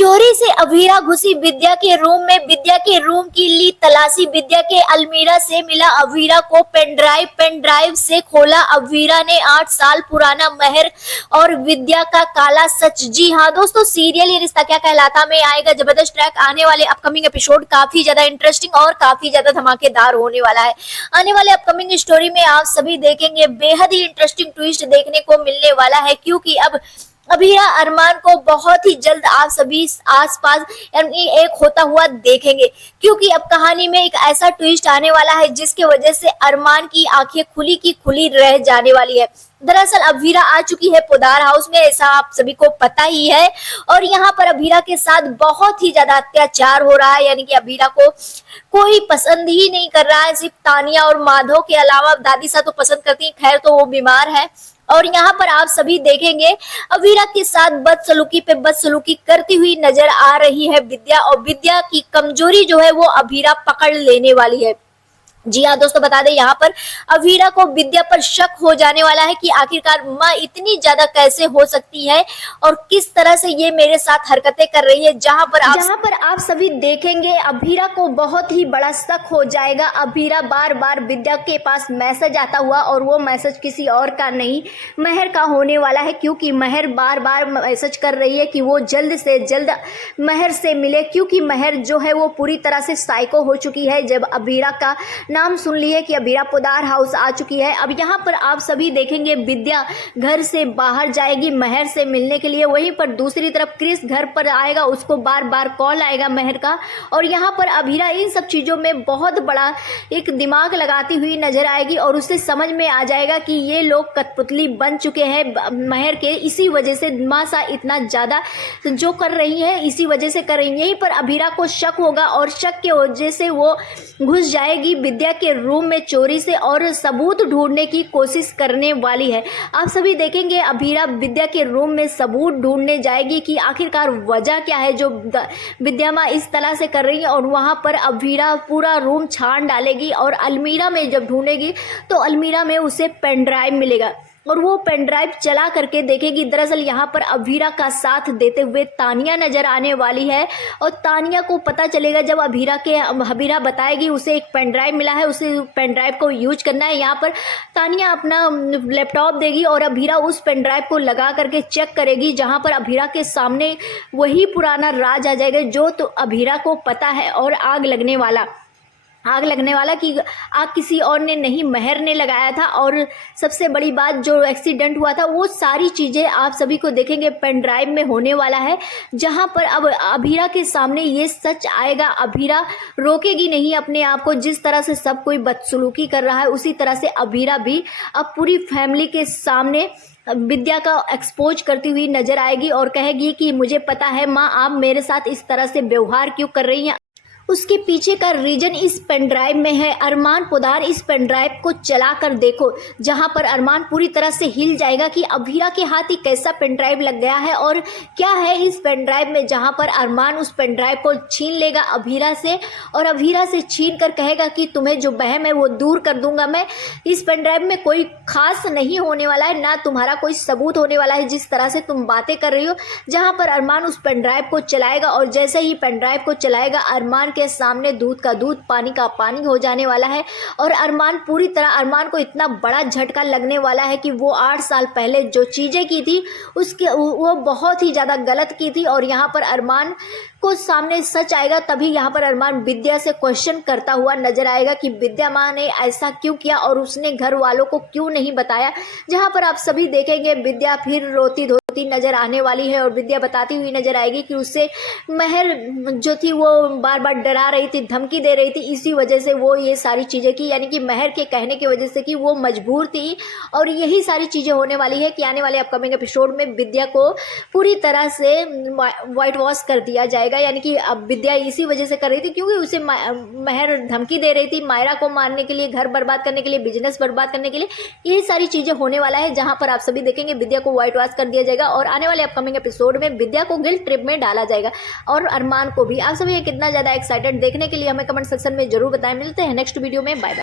चोरी से अभीरा घुसी विद्या के रूम में, विद्या के रूम की ली तलाशी, विद्या के अलमीरा से मिला अभीरा को पेनड्राइव, पेनड्राइव से खोला अभीरा ने 8 साल पुराना महर और विद्या का काला सच। जी हाँ दोस्तों, सीरियल ये रिश्ता क्या कहलाता में आएगा जबरदस्त ट्रैक। आने वाले अपकमिंग एपिसोड काफी ज्यादा इंटरेस्टिंग और काफी ज्यादा धमाकेदार होने वाला है। आने वाले अपकमिंग स्टोरी में आप सभी देखेंगे बेहद ही इंटरेस्टिंग ट्विस्ट देखने को मिलने वाला है, क्योंकि अब अभीरा अरमान को बहुत ही जल्द आप सभी आसपास यानी एक होता हुआ देखेंगे, क्योंकि अब कहानी में एक ऐसा ट्विस्ट आने वाला है जिसकी वजह से अरमान की आंखें खुली की खुली रह जाने वाली है। दरअसल अभीरा आ चुकी है पोदार हाउस में, ऐसा आप सभी को पता ही है, और यहाँ पर अभीरा के साथ बहुत ही ज्यादा अत्याचार हो रहा है। यानी कि अभीरा को कोई पसंद ही नहीं कर रहा है, सिर्फ तानिया और माधव के अलावा। दादी सा तो पसंद करती है, खैर तो वो बीमार है। और यहाँ पर आप सभी देखेंगे अभीरा के साथ बदसलूकी पे बदसलूकी करती हुई नजर आ रही है विद्या, और विद्या की कमजोरी जो है वो अभीरा पकड़ लेने वाली है। जी हाँ दोस्तों, बता दें यहाँ पर अभीरा को विद्या पर शक हो जाने वाला है कि आखिरकार माँ इतनी ज्यादा कैसे हो सकती है और किस तरह से ये मेरे साथ हरकतें कर रही है। जहाँ पर आप सभी देखेंगे अभीरा को बहुत ही बड़ा शक हो जाएगा। अभीरा बार बार विद्या के पास मैसेज आता हुआ, और वो मैसेज किसी और का नहीं महर का होने वाला है, क्योंकि महर बार बार मैसेज कर रही है कि वो जल्द से जल्द महर से मिले, क्योंकि महर जो है वो पूरी तरह से साइको हो चुकी है। जब अभीरा का नाम सुन लिए कि अभीरा पोदार हाउस आ चुकी है। अब यहाँ पर आप सभी देखेंगे विद्या घर से बाहर जाएगी महर से मिलने के लिए, वहीं पर दूसरी तरफ क्रिस घर पर आएगा, उसको बार बार कॉल आएगा महर का। और यहाँ पर अभीरा इन सब चीज़ों में बहुत बड़ा एक दिमाग लगाती हुई नजर आएगी, और उसे समझ में आ जाएगा कि ये लोग कठपुतली बन चुके हैं महर के, इसी वजह से माँ सा इतना ज़्यादा जो कर रही है इसी वजह से कर रही है। यहीं पर अभीरा को शक होगा, और शक के वजह से वो घुस जाएगी विद्या के रूम में चोरी से, और सबूत ढूंढने की कोशिश करने वाली है। आप सभी देखेंगे अभीरा विद्या के रूम में सबूत ढूंढने जाएगी कि आखिरकार वजह क्या है जो विद्या माँ इस तरह से कर रही है। और वहां पर अभीरा पूरा रूम छान डालेगी, और अलमीरा में जब ढूंढेगी तो अलमीरा में उसे पेन ड्राइव मिलेगा, और वो पेन ड्राइव चला करके देखेगी। दरअसल यहाँ पर अभीरा का साथ देते हुए तानिया नजर आने वाली है, और तानिया को पता चलेगा जब अभीरा बताएगी उसे एक पेन ड्राइव मिला है, उसे पेन ड्राइव को यूज करना है। यहाँ पर तानिया अपना लैपटॉप देगी, और अभीरा उस पेन ड्राइव को लगा करके चेक करेगी, जहाँ पर अभीरा के सामने वही पुराना राज आ जाएगा जो तो अभीरा को पता है। और आग लगने वाला कि आग किसी और ने नहीं महर ने लगाया था। और सबसे बड़ी बात जो एक्सीडेंट हुआ था वो सारी चीज़ें आप सभी को देखेंगे पेन ड्राइव में होने वाला है, जहां पर अब अभीरा के सामने ये सच आएगा। अभीरा रोकेगी नहीं अपने आप को, जिस तरह से सब कोई बदसलूकी कर रहा है उसी तरह से अभीरा भी अब पूरी फैमिली के सामने विद्या का एक्सपोज करती हुई नजर आएगी, और कहेगी कि मुझे पता है माँ आप मेरे साथ इस तरह से व्यवहार क्यों कर रही हैं। उसके पीछे का रीजन इस पेन ड्राइव में है। अरमान पोदार इस पेन ड्राइव को चला कर देखो, जहां पर अरमान पूरी तरह से हिल जाएगा कि अभीरा के हाथ ही कैसा पेन ड्राइव लग गया है और क्या है इस पेन ड्राइव में। जहां पर अरमान उस पेन ड्राइव को छीन लेगा अभीरा से, और अभीरा से छीन कर कहेगा कि तुम्हें जो बहम है वो दूर कर दूंगा मैं। इस पेन ड्राइव में कोई खास नहीं होने वाला है, ना तुम्हारा कोई सबूत होने वाला है जिस तरह से तुम बातें कर रही हो। जहां पर अरमान उस पेन ड्राइव को चलाएगा, और जैसे ही पेन ड्राइव को चलाएगा अरमान के सामने दूध का दूध पानी का पानी हो जाने वाला है। और अरमान को इतना बड़ा झटका लगने वाला है कि वो 8 साल पहले जो चीज़ें की थी उसके वो बहुत ही ज़्यादा गलत की थी। और यहाँ पर अरमान को सामने सच आएगा, तभी यहाँ पर अरमान विद्या से क्वेश्चन करता हुआ नजर आएगा कि विद्या माँ ने ऐसा क्यों किया और उसने घर वालों को क्यों नहीं बताया। जहाँ पर आप सभी देखेंगे विद्या फिर रोती धोती नजर आने वाली है, और विद्या बताती हुई नजर आएगी कि उससे महर जो थी वो बार बार डरा रही थी, धमकी दे रही थी, इसी वजह से वो ये सारी चीज़ें की, यानी कि महर के कहने की वजह से कि वो मजबूर थी। और यही सारी चीज़ें होने वाली है कि आने वाले अपकमिंग एपिसोड में विद्या को पूरी तरह से वाइट वॉश कर दिया जाएगा। यानी कि अब विद्या इसी वजह से कर रही थी क्योंकि उसे महर धमकी दे रही थी मायरा को मारने के लिए, घर बर्बाद करने के लिए, बिजनेस बर्बाद करने के लिए। यही सारी चीज़ें होने वाला है, जहाँ पर आप सभी देखेंगे विद्या को वाइट वॉश कर दिया जाएगा, और आने वाले अपकमिंग एपिसोड में विद्या को गिल्ट ट्रिप में डाला जाएगा, और अरमान को भी। आप सभी कितना ज़्यादा एक्साइटेड देखने के लिए हमें कमेंट सेक्शन में जरूर बताएं। मिलते हैं नेक्स्ट वीडियो में, बाय बाय।